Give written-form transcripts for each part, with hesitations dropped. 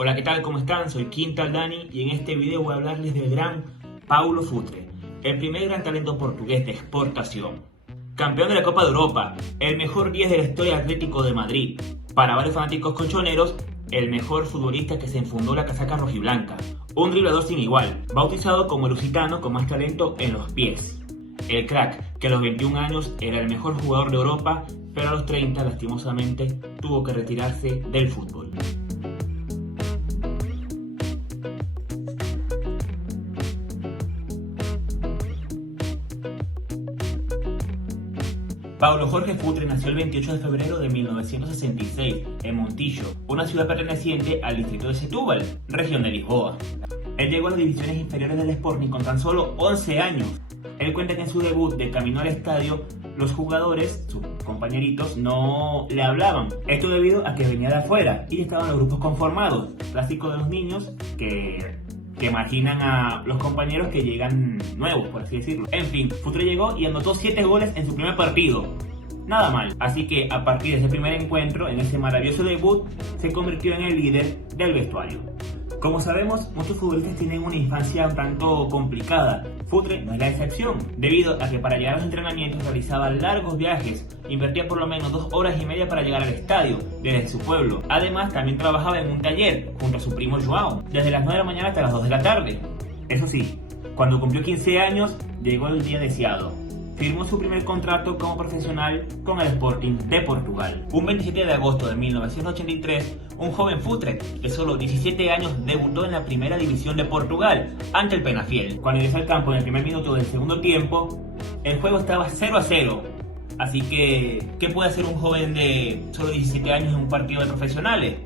Hola, ¿qué tal? ¿Cómo están? Soy Quintal Dani y en este video voy a hablarles del gran Paulo Futre, el primer gran talento portugués de exportación. Campeón de la Copa de Europa, el mejor 10 de la historia del Atlético de Madrid. Para varios fanáticos colchoneros, el mejor futbolista que se enfundó la casaca rojiblanca. Un driblador sin igual, bautizado como el lusitano con más talento en los pies. El crack, que a los 21 años era el mejor jugador de Europa, pero a los 30 lastimosamente tuvo que retirarse del fútbol. Paulo Jorge Futre nació el 28 de febrero de 1966 en Montijo, una ciudad perteneciente al distrito de Setúbal, región de Lisboa. Él llegó a las divisiones inferiores del Sporting con tan solo 11 años. Él cuenta que en su debut de camino al estadio, los jugadores, sus compañeritos, no le hablaban. Esto debido a que venía de afuera y estaban los grupos conformados, clásico de los niños que marginan a los compañeros que llegan nuevos, por así decirlo. En fin, Futre llegó y anotó 7 goles en su primer partido. Nada mal. Así que a partir de ese primer encuentro, en ese maravilloso debut, se convirtió en el líder del vestuario. Como sabemos, muchos futbolistas tienen una infancia un tanto complicada. Futre no es la excepción, debido a que para llegar a los entrenamientos realizaba largos viajes, invertía por lo menos 2 horas y media para llegar al estadio, desde su pueblo. Además, también trabajaba en un taller, junto a su primo João, desde las 9 de la mañana hasta las 2 de la tarde. Eso sí, cuando cumplió 15 años, llegó el día deseado. Firmó su primer contrato como profesional con el Sporting de Portugal. Un 27 de agosto de 1983, un joven Futre de solo 17 años debutó en la primera división de Portugal ante el Penafiel. Cuando ingresó al campo en el primer minuto del segundo tiempo, el juego estaba 0-0. Así que, ¿qué puede hacer un joven de solo 17 años en un partido de profesionales?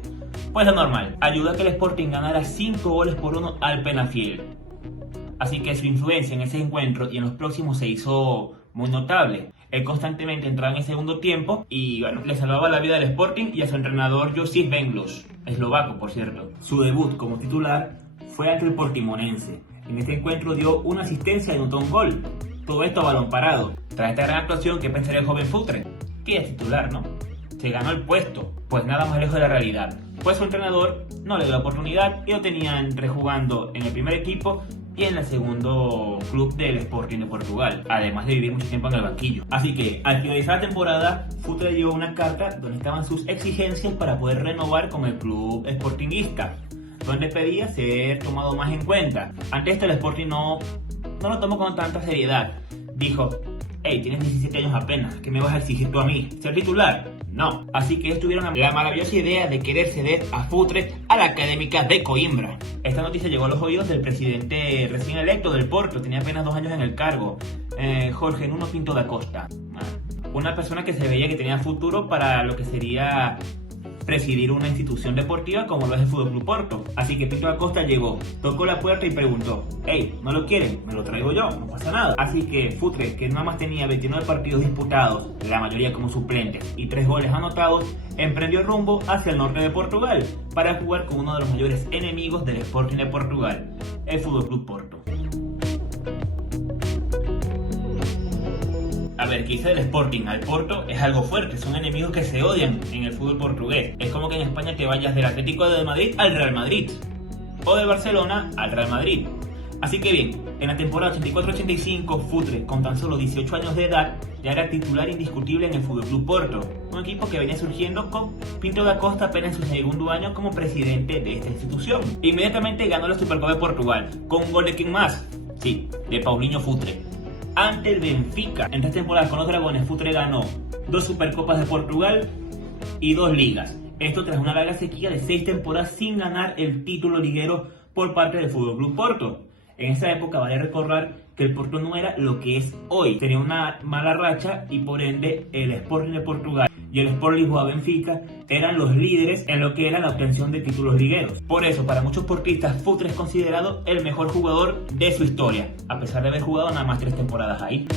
Pues lo normal, ayudó a que el Sporting ganara 5-1 al Penafiel. Así que su influencia en ese encuentro y en los próximos se hizo muy notable. Él constantemente entraba en el segundo tiempo y le salvaba la vida al Sporting y a su entrenador Josip Benglos, eslovaco por cierto. Su debut como titular fue ante el Portimonense. En este encuentro dio una asistencia y anotó un gol. Todo esto a balón parado. Tras esta gran actuación, ¿qué pensaría el joven Futre? Que es titular, ¿no? Se ganó el puesto, pues nada más lejos de la realidad. Pues su entrenador no le dio la oportunidad y lo tenía entre jugando en el primer equipo y en el segundo club del Sporting de Portugal, además de vivir mucho tiempo en el banquillo. Así que al finalizar la temporada, Futre llevó una carta donde estaban sus exigencias para poder renovar con el club sportinguista, donde pedía ser tomado más en cuenta. Ante esto el Sporting no lo tomó con tanta seriedad. Dijo: hey, tienes 17 años apenas, ¿qué me vas a exigir tú a mí? ¿Ser titular? No. Así que ellos tuvieron la maravillosa idea de querer ceder a Futre a la Académica de Coimbra. Esta noticia llegó a los oídos del presidente recién electo del Porto, tenía apenas 2 años en el cargo, Jorge Nuno Pinto da Costa. Una persona que se veía que tenía futuro para lo que sería presidir una institución deportiva como lo es el Fútbol Club Porto. Así que Pinto da Costa llegó, tocó la puerta y preguntó: hey, ¿no lo quieren? Me lo traigo yo, no pasa nada. Así que Futre, que nada más tenía 29 partidos disputados, la mayoría como suplente, y 3 goles anotados, emprendió rumbo hacia el norte de Portugal para jugar con uno de los mayores enemigos del Sporting de Portugal, el Fútbol Club Porto. A ver, ¿qué dice del Sporting al Porto? Es algo fuerte, son enemigos que se odian en el fútbol portugués. Es como que en España te vayas del Atlético de Madrid al Real Madrid, o del Barcelona al Real Madrid. Así que bien, en la temporada 84-85, Futre, con tan solo 18 años de edad, ya era titular indiscutible en el Fútbol Club Porto, un equipo que venía surgiendo con Pinto da Costa apenas en su segundo año como presidente de esta institución. Inmediatamente ganó la Supercopa de Portugal, con un gol de ¿quién más? Sí, de Paulinho Futre, ante el Benfica. En 3 temporadas con los Dragones, Futre ganó 2 Supercopas de Portugal y 2 ligas. Esto tras una larga sequía de 6 temporadas sin ganar el título liguero por parte del Fútbol Club Porto. En esa época vale recordar que el Porto no era lo que es hoy. Tenía una mala racha y por ende el Sporting de Portugal y el Sport Lisboa Benfica eran los líderes en lo que era la obtención de títulos ligueros. Por eso, para muchos portistas, Futre es considerado el mejor jugador de su historia, a pesar de haber jugado nada más 3 temporadas ahí.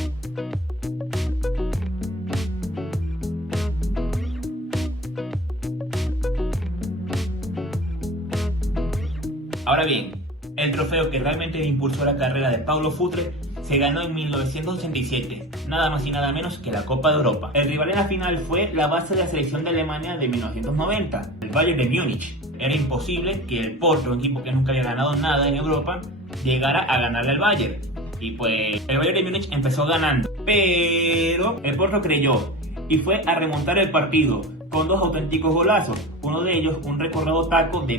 Ahora bien, el trofeo que realmente impulsó la carrera de Paulo Futre se ganó en 1987, nada más y nada menos que la Copa de Europa. El rival en la final fue la base de la selección de Alemania de 1990, el Bayern de Múnich. Era imposible que el Porto, un equipo que nunca había ganado nada en Europa, llegara a ganarle al Bayern. Y pues el Bayern de Múnich empezó ganando, pero el Porto creyó y fue a remontar el partido con dos auténticos golazos. Uno de ellos, un recordado taco de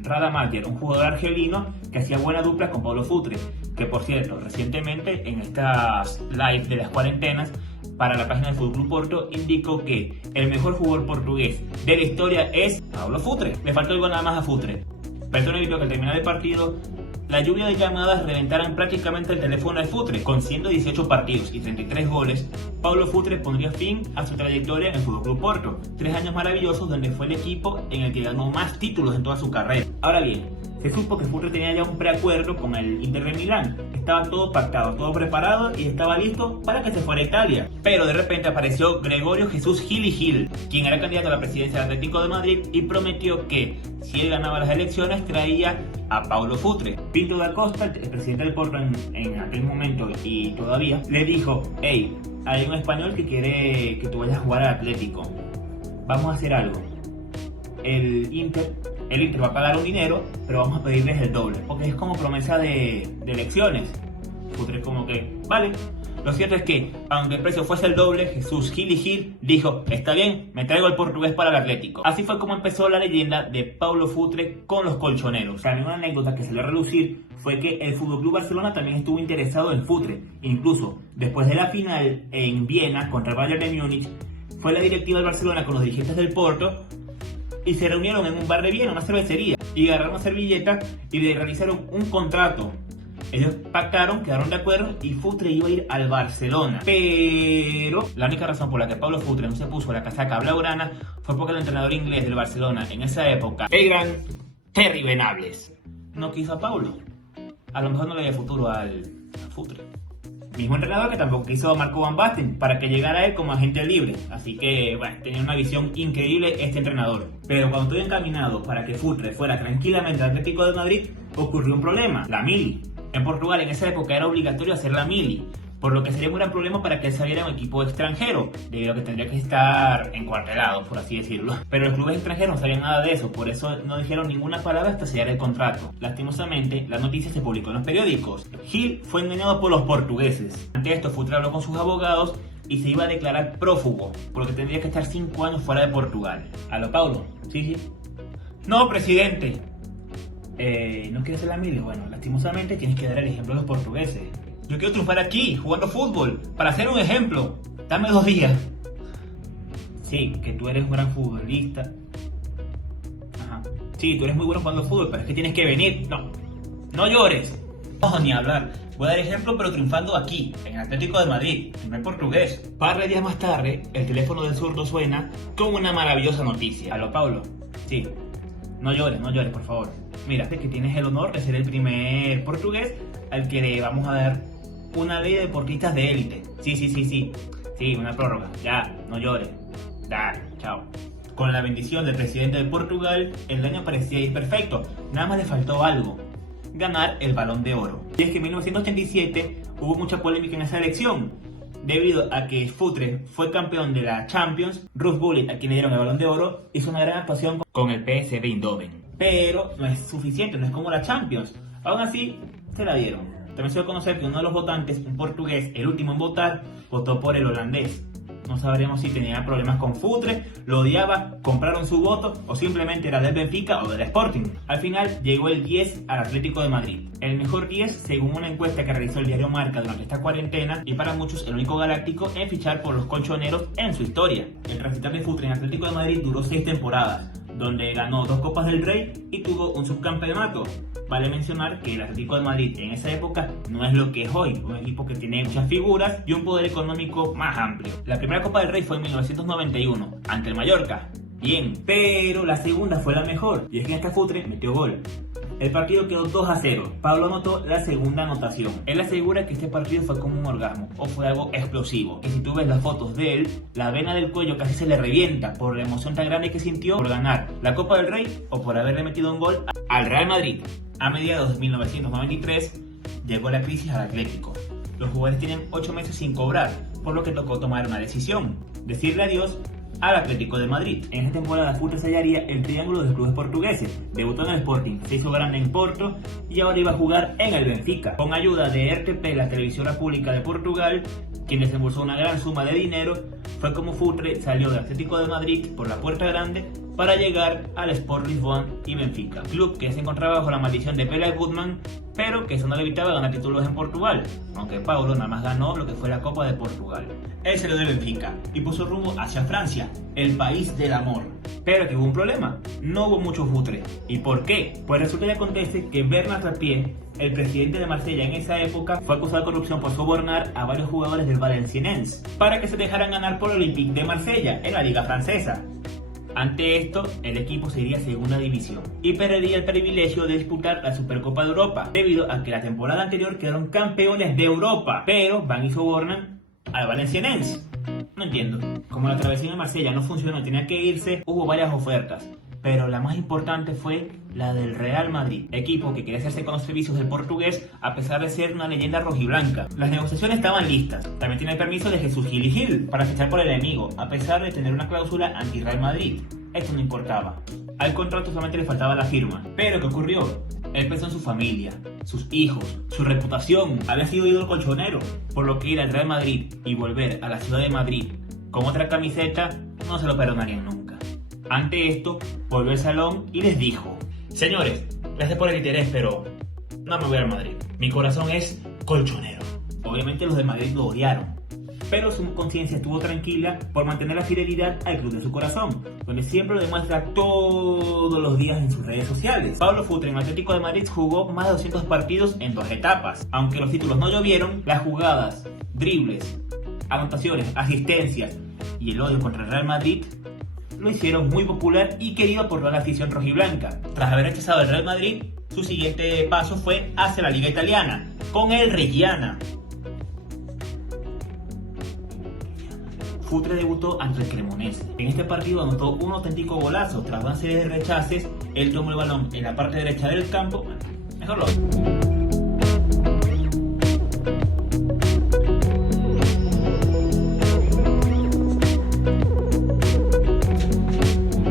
Rada Mayer, un jugador argelino que hacía buena dupla con Paulo Futre, que por cierto, recientemente en estas live de las cuarentenas para la página del Fútbol Club Porto indicó que el mejor jugador portugués de la historia es Paulo Futre. Le faltó algo nada más a Futre. Pero esto no evitó que al terminar el partido la lluvia de llamadas reventaran prácticamente el teléfono de Futre. Con 118 partidos y 33 goles, Paulo Futre pondría fin a su trayectoria en el Fútbol Club Porto. 3 años maravillosos donde fue el equipo en el que ganó más títulos en toda su carrera. Ahora bien, se supo que Futre tenía ya un preacuerdo con el Inter de Milán. Estaba todo pactado, todo preparado y estaba listo para que se fuera a Italia. Pero de repente apareció Gregorio Jesús Gili Gil, quien era candidato a la presidencia del Atlético de Madrid y prometió que si él ganaba las elecciones traía a Paulo Futre. Pinto da Costa, el presidente del Porto en aquel momento y todavía, le dijo: hey, hay un español que quiere que tú vayas a jugar al Atlético. Vamos a hacer algo. El Inter va a pagar un dinero, pero vamos a pedirles el doble, porque es como promesa de elecciones. Futre como que, vale. Lo cierto es que, aunque el precio fuese el doble, Jesús Gili Gil dijo: está bien, me traigo el portugués para el Atlético. Así fue como empezó la leyenda de Paulo Futre con los colchoneros. También una anécdota que se le va a relucir fue que el FC Barcelona también estuvo interesado en Futre. Incluso, después de la final en Viena contra el Bayern de Múnich, fue la directiva del Barcelona con los dirigentes del Porto y se reunieron en un bar de Viena, una cervecería, y agarraron una servilleta y le realizaron un contrato. Ellos pactaron, quedaron de acuerdo y Futre iba a ir al Barcelona. Pero la única razón por la que Paulo Futre no se puso la casaca blaugrana fue porque el entrenador inglés del Barcelona en esa época, el gran Terry Venables, no quiso a Paulo. A lo mejor no le dio futuro a Futre. Mismo entrenador que tampoco quiso a Marco Van Basten para que llegara él como agente libre. Así que, bueno, tenía una visión increíble este entrenador. Pero cuando estuvo encaminado para que Futre fuera tranquilamente al Atlético de Madrid, ocurrió un problema: la mili. En Portugal en esa época era obligatorio hacer la mili, por lo que sería un gran problema para que él saliera a un equipo extranjero, debido a que tendría que estar encuartelado, por así decirlo. Pero los clubes extranjeros no sabían nada de eso, por eso no dijeron ninguna palabra hasta sellar el contrato. Lastimosamente, la noticia se publicó en los periódicos. Gil fue engañado por los portugueses. Ante esto, Futre habló con sus abogados y se iba a declarar prófugo, por lo que tendría que estar 5 años fuera de Portugal. ¿A lo Paulo? Sí. No, presidente. ¿No quieres hacer la mili? Bueno, lastimosamente tienes que dar el ejemplo a los portugueses. Yo quiero triunfar aquí, jugando fútbol, para hacer un ejemplo. Dame 2 días. Sí, que tú eres un gran futbolista. Ajá. Sí, tú eres muy bueno jugando fútbol, pero es que tienes que venir. No llores. No, ni hablar. Voy a dar ejemplo, pero triunfando aquí, en el Atlético de Madrid, primer portugués. Par de días más tarde, el teléfono del zurdo suena con una maravillosa noticia. ¿Aló, Paulo? Sí. No llores, por favor. Mira, que tienes el honor de ser el primer portugués al que le vamos a dar una ley de deportistas de élite. Sí, una prórroga. Ya, no llores. Dale, chao. Con la bendición del presidente de Portugal, el año parecía ir perfecto. Nada más le faltó algo: ganar el Balón de Oro. Y es que en 1987 hubo mucha polémica en esa elección, debido a que Futre fue campeón de la Champions. Ruud Gullit, a quien le dieron el Balón de Oro, hizo una gran actuación con el PSV Eindhoven. Pero no es suficiente, no es como la Champions. Aún así, se la dieron. También se va a conocer que uno de los votantes, un portugués, el último en votar, votó por el holandés. No sabremos si tenía problemas con Futre, lo odiaba, compraron su voto o simplemente era del Benfica o del Sporting. Al final llegó el 10 al Atlético de Madrid. El mejor 10 según una encuesta que realizó el diario Marca durante esta cuarentena, y para muchos el único galáctico en fichar por los colchoneros en su historia. El transitar de Futre en Atlético de Madrid duró 6 temporadas, donde ganó 2 Copas del Rey y tuvo un subcampeonato. Vale mencionar que el Atlético de Madrid en esa época no es lo que es hoy, un equipo que tiene muchas figuras y un poder económico más amplio. La primera Copa del Rey fue en 1991, ante el Mallorca. Bien, pero la segunda fue la mejor, y es que en esta Futre metió gol. El partido quedó 2-0. Pablo anotó la segunda anotación. Él asegura que este partido fue como un orgasmo, o fue algo explosivo. Que si tú ves las fotos de él, la vena del cuello casi se le revienta por la emoción tan grande que sintió por ganar la Copa del Rey o por haberle metido un gol al Real Madrid. A mediados de 1993 llegó la crisis al Atlético. Los jugadores tienen 8 meses sin cobrar, por lo que tocó tomar una decisión: decirle adiós al Atlético de Madrid. En esta temporada Futre sellaría el triángulo de clubes portugueses. Debutó en el Sporting, se hizo grande en Porto y ahora iba a jugar en el Benfica. Con ayuda de RTP, la televisora pública de Portugal, quien desembolsó una gran suma de dinero, fue como Futre salió del Atlético de Madrid por la puerta grande para llegar al Sport Lisboa y Benfica, club que se encontraba bajo la maldición de Pelé Goodman, pero que eso no le evitaba ganar títulos en Portugal, aunque Paulo nada más ganó lo que fue la Copa de Portugal. Él salió de Benfica y puso rumbo hacia Francia, el país del amor. Pero que hubo un problema, no hubo mucho Futre. ¿Y por qué? Pues resulta y acontece que Bernard Tapie, el presidente de Marsella en esa época, fue acusado de corrupción por sobornar a varios jugadores del Valenciennes para que se dejaran ganar por el Olympique de Marsella en la liga francesa. Ante esto, el equipo se iría a segunda división y perdería el privilegio de disputar la Supercopa de Europa, debido a que la temporada anterior quedaron campeones de Europa, pero van y sobornan al Valenciennes. No entiendo. Como la travesía de Marsella no funcionó y tenía que irse, hubo varias ofertas, pero la más importante fue la del Real Madrid, equipo que quería hacerse con los servicios del portugués a pesar de ser una leyenda rojiblanca. Las negociaciones estaban listas. También tiene el permiso de Jesús Gil y Gil para fichar por el enemigo, a pesar de tener una cláusula anti-Real Madrid. Esto no importaba. Al contrato solamente le faltaba la firma. Pero ¿qué ocurrió? Él pensó en su familia, sus hijos, su reputación. Había sido ídolo colchonero, por lo que ir al Real Madrid y volver a la ciudad de Madrid con otra camiseta no se lo perdonarían nunca. Ante esto, volvió al salón y les dijo: señores, gracias por el interés, pero no me voy al Madrid. Mi corazón es colchonero. Obviamente los de Madrid lo odiaron, pero su conciencia estuvo tranquila por mantener la fidelidad al club de su corazón, donde siempre lo demuestra todos los días en sus redes sociales. Pablo Futre en Atlético de Madrid jugó más de 200 partidos en 2 etapas. Aunque los títulos no llovieron, las jugadas, dribles, anotaciones, asistencias y el odio contra el Real Madrid lo hicieron muy popular y querido por toda la afición rojiblanca. Tras haber rechazado el Real Madrid, su siguiente paso fue hacia la Liga Italiana, con el Reggiana. Futre debutó ante el Cremonese. En este partido anotó un auténtico golazo. Tras una serie de rechaces, él tomó el balón en la parte derecha del campo. Mejor lo.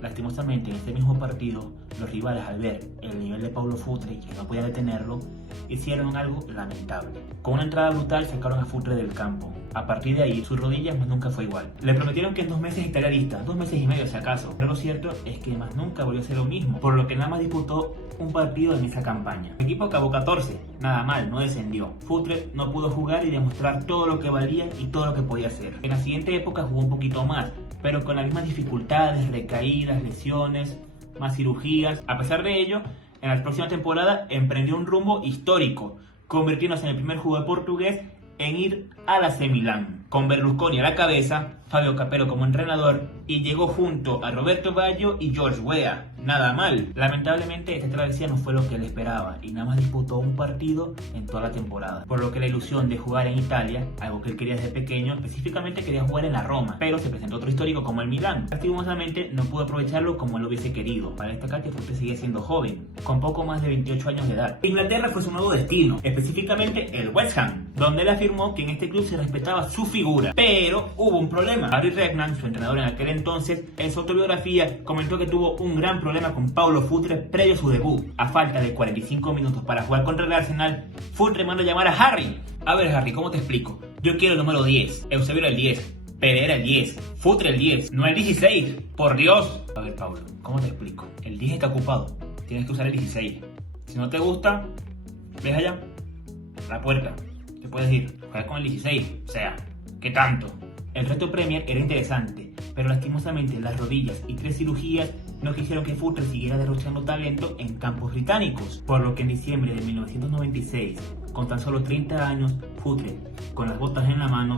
Lastimosamente, en este mismo partido, los rivales, al ver el nivel de Paulo Futre y que no podía detenerlo, hicieron algo lamentable. Con una entrada brutal sacaron a Futre del campo. A partir de ahí, sus rodillas más nunca fue igual. Le prometieron que en 2 meses estaría lista, 2 meses y medio si acaso. Pero lo cierto es que más nunca volvió a ser lo mismo, por lo que nada más disputó un partido en esa campaña. El equipo acabó 14, nada mal, no descendió. Futre no pudo jugar y demostrar todo lo que valía y todo lo que podía hacer. En la siguiente época jugó un poquito más, pero con las mismas dificultades, recaídas, lesiones, más cirugías. A pesar de ello, en la próxima temporada emprendió un rumbo histórico, convirtiéndose en el primer jugador portugués en ir al AC Milán, con Berlusconi a la cabeza, Fabio Capello como entrenador, y llegó junto a Roberto Baggio y George Weah. Nada mal. Lamentablemente esta travesía no fue lo que él esperaba y nada más disputó un partido en toda la temporada, por lo que la ilusión de jugar en Italia, algo que él quería desde pequeño, específicamente quería jugar en la Roma, pero se presentó otro histórico como el Milán. Lastimosamente no pudo aprovecharlo como él lo hubiese querido. Para destacar que Futre sigue siendo joven, con poco más de 28 años de edad. Inglaterra fue su nuevo destino, específicamente el West Ham, donde él afirmó que en este club se respetaba su figura, pero hubo un problema. Harry Redknapp, su entrenador en aquel entonces, en su autobiografía comentó que tuvo un gran problema con Paulo Futre previo a su debut. A falta de 45 minutos para jugar contra el Arsenal, Futre manda a llamar a Harry. A ver, Harry, ¿cómo te explico? Yo quiero el número 10, Eusebio era el 10, Pereira el 10, Futre el 10, no el 16, por Dios. A ver, Paulo, ¿cómo te explico? El 10 está ocupado, tienes que usar el 16. Si no te gusta, ves allá, la puerta, te puedes ir, juega con el 16, o sea, ¿qué tanto? El reto Premier era interesante, pero lastimosamente las rodillas y 3 cirugías no quisieron que Futre siguiera derrochando talento en campos británicos, por lo que en diciembre de 1996, con tan solo 30 años, Futre, con las botas en la mano,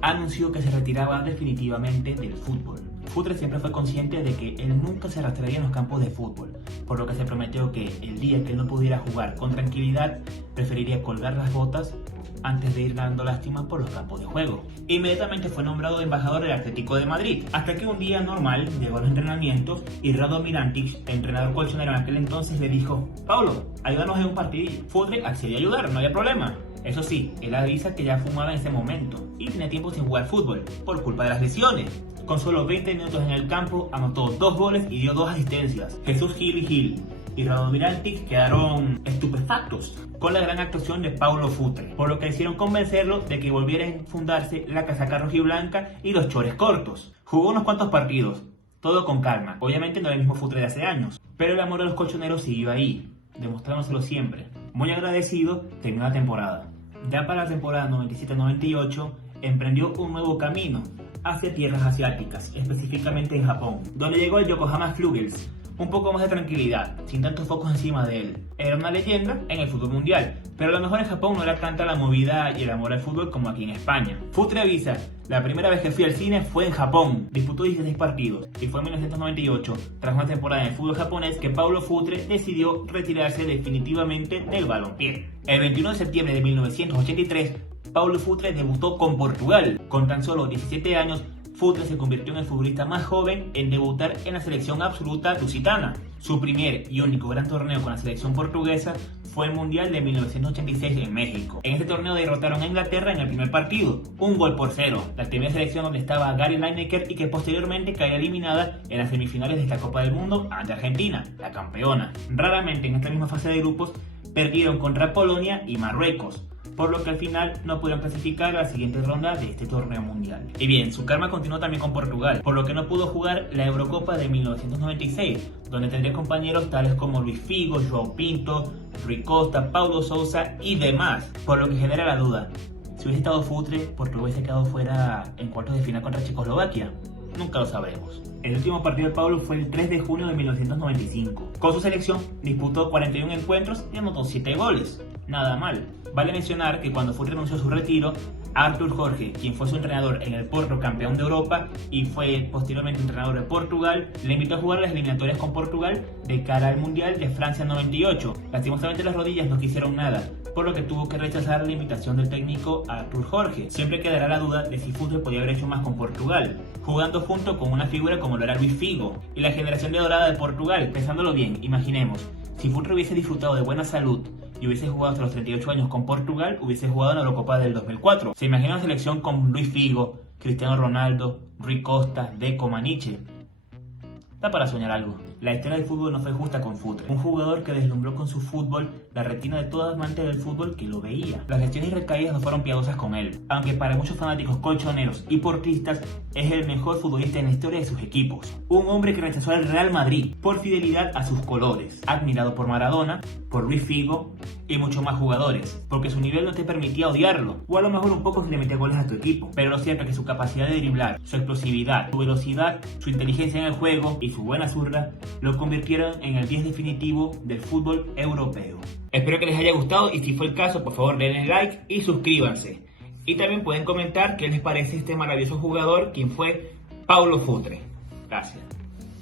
anunció que se retiraba definitivamente del fútbol. Futre siempre fue consciente de que él nunca se arrastraría en los campos de fútbol, por lo que se prometió que el día que él no pudiera jugar con tranquilidad, preferiría colgar las botas antes de ir dando lástima por los campos de juego. Inmediatamente fue nombrado embajador del Atlético de Madrid, hasta que un día normal llegó a los entrenamientos y Rado Mirantic, entrenador colchonero en aquel entonces, le dijo: Paulo, ayúdanos en un partidillo. Futre accedió a ayudar, no había problema. Eso sí, él avisa que ya fumaba en ese momento y tenía tiempo sin jugar fútbol por culpa de las lesiones. Con solo 20 minutos en el campo, anotó 2 goles y dio 2 asistencias. Jesús Gil y Radomir Antic quedaron estupefactos con la gran actuación de Paulo Futre, por lo que hicieron convencerlo de que volviera a fundarse la casaca rojiblanca y los chores cortos. Jugó unos cuantos partidos, todo con calma. Obviamente no era el mismo Futre de hace años, pero el amor de los colchoneros siguió ahí, demostrándoselo siempre. Muy agradecido, terminó la temporada. Ya para la temporada 97-98, emprendió un nuevo camino hacia tierras asiáticas, específicamente en Japón, donde llegó el Yokohama Flugels. Un poco más de tranquilidad, sin tantos focos encima de él. Era una leyenda en el fútbol mundial, pero a lo mejor en Japón no era tanta la movida y el amor al fútbol como aquí en España. Futre avisa: la primera vez que fui al cine fue en Japón. Disputó 16 partidos y fue en 1998, tras una temporada en el fútbol japonés, que Paulo Futre decidió retirarse definitivamente del balompié. El 21 de septiembre de 1983, Paulo Futre debutó con Portugal. Con tan solo 17 años, Futre se convirtió en el futbolista más joven en debutar en la selección absoluta lusitana. Su primer y único gran torneo con la selección portuguesa fue el Mundial de 1986 en México. En este torneo derrotaron a Inglaterra en el primer partido, 1-0. La primera selección donde estaba Gary Lineker y que posteriormente caía eliminada en las semifinales de esta Copa del Mundo ante Argentina, la campeona. Raramente en esta misma fase de grupos perdieron contra Polonia y Marruecos, por lo que al final no pudieron clasificar a la siguiente ronda de este torneo mundial. Y bien, su karma continuó también con Portugal, por lo que no pudo jugar la Eurocopa de 1996, donde tendría compañeros tales como Luis Figo, João Pinto, Rui Costa, Paulo Sousa y demás, por lo que genera la duda: si hubiese estado Futre, Portugal hubiese quedado fuera en cuartos de final contra Checoslovaquia. Nunca lo sabremos. El último partido de Paulo fue el 3 de junio de 1995. Con su selección disputó 41 encuentros y anotó 7 goles. Nada mal. Vale mencionar que cuando Futre anunció su retiro, Artur Jorge, quien fue su entrenador en el Porto, campeón de Europa, y fue posteriormente entrenador de Portugal, le invitó a jugar las eliminatorias con Portugal de cara al Mundial de Francia 98. Lastimosamente las rodillas no quisieron nada, por lo que tuvo que rechazar la invitación del técnico Artur Jorge. Siempre quedará la duda de si Futre podía haber hecho más con Portugal, jugando junto con una figura como lo era Luis Figo y la generación de dorada de Portugal. Pensándolo bien, imaginemos, si Futre hubiese disfrutado de buena salud y hubiese jugado hasta los 38 años con Portugal, hubiese jugado en la Eurocopa del 2004. Se imagina una selección con Luis Figo, Cristiano Ronaldo, Rui Costa, Deco, Maniche. Da para soñar algo. La historia del fútbol no fue justa con Futre, un jugador que deslumbró con su fútbol la retina de todo amante del fútbol que lo veía. Las lesiones y recaídas no fueron piadosas con él, aunque para muchos fanáticos colchoneros y portistas es el mejor futbolista en la historia de sus equipos. Un hombre que rechazó al Real Madrid por fidelidad a sus colores, admirado por Maradona, por Luis Figo y muchos más jugadores, porque su nivel no te permitía odiarlo, o a lo mejor un poco si le metía goles a tu equipo. Pero lo cierto es que su capacidad de driblar, su explosividad, su velocidad, su inteligencia en el juego y su buena zurda lo convirtieron en el 10 definitivo del fútbol europeo. Espero que les haya gustado y si fue el caso, por favor denle like y suscríbanse. Y también pueden comentar qué les parece este maravilloso jugador, quien fue Paulo Futre. Gracias.